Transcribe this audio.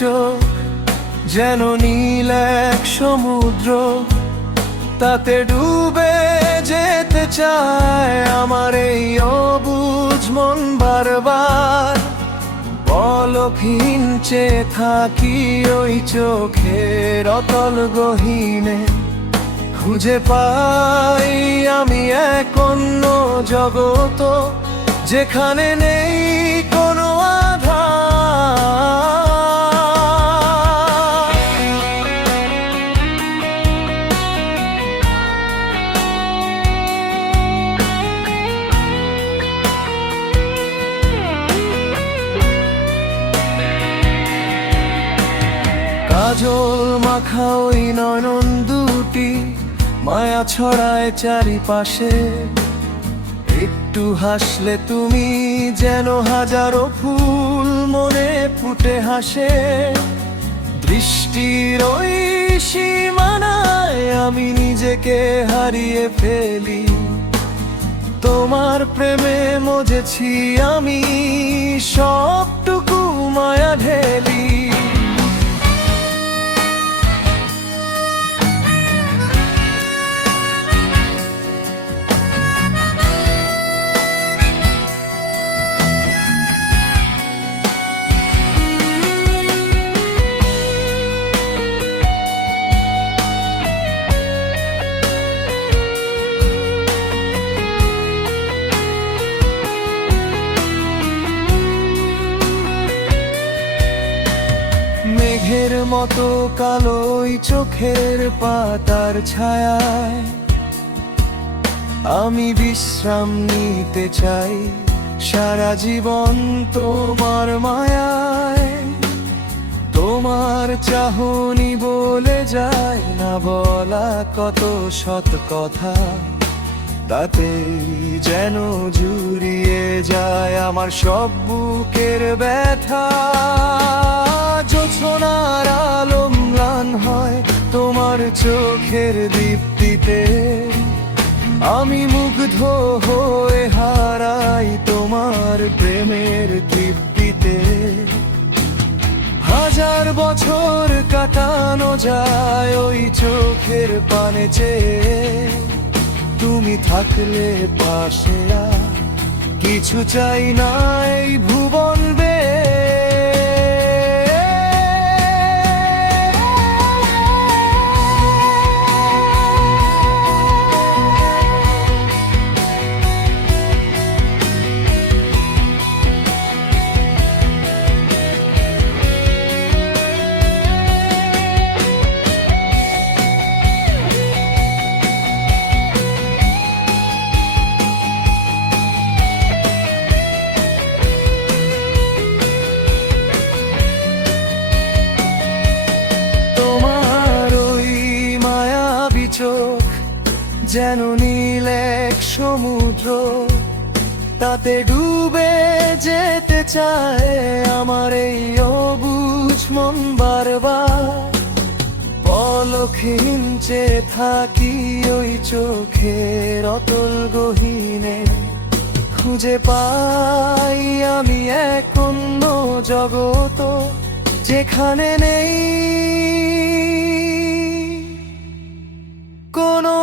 চোখ যেন নীল এক সমুদ্র, তাতে ডুবে যেতে চায় আমার এই অবুঝ মন বারবার। পলকহীন চেয়ে থাকি ওই চোখের অতল গহীনে, খুঁজে পাই আমি এক অন্য জগৎ যেখানে নেই কোনো আধার। কাজল মাখা ওই নয়ন দুটি মায়া ছড়ায় চারিপাশে, একটু হাসলে তুমি যেন হাজারো ফুল মনে ফুটে হাসে। দৃষ্টির ওই সীমানায় আমি নিজেকে হারিয়ে ফেলি, তোমার প্রেমে মজেছি আমি সবটুকু মায়া ঢেলি। মেঘের মতো কালোই চোখের পাতার ছায়ায় আমি বিশ্রাম নিতে চাই সারা জীবন তোমার মায়ায়। তোমার চাহনি বলে যায় না বলা কত সৎ কথা, তাতেই যেন জুড়িয়ে যায় আমার সব বুকের ব্যথা। জোছনার আলো ম্লান হয় তোমার চোখের দীপ্তিতে, আমি মুগ্ধ হয়ে হারাই তোমার প্রেমের তৃপ্তিতে। হাজার বছর কাটানো যায় ওই চোখের পানে চেয়ে, তুমি থাকলে পাশে আর কিছু চাই না এই ভুবন বে। চোখ যেন নীল এক সমুদ্র, তাতে ডুবে যেতে চায় আমার এই অবুঝ মন বারবার। পলকহীন চেয়ে থাকি ওই চোখের অতল গহীনে, খুঁজে পাই আমি এক অন্য জগৎ যেখানে নেই কোনো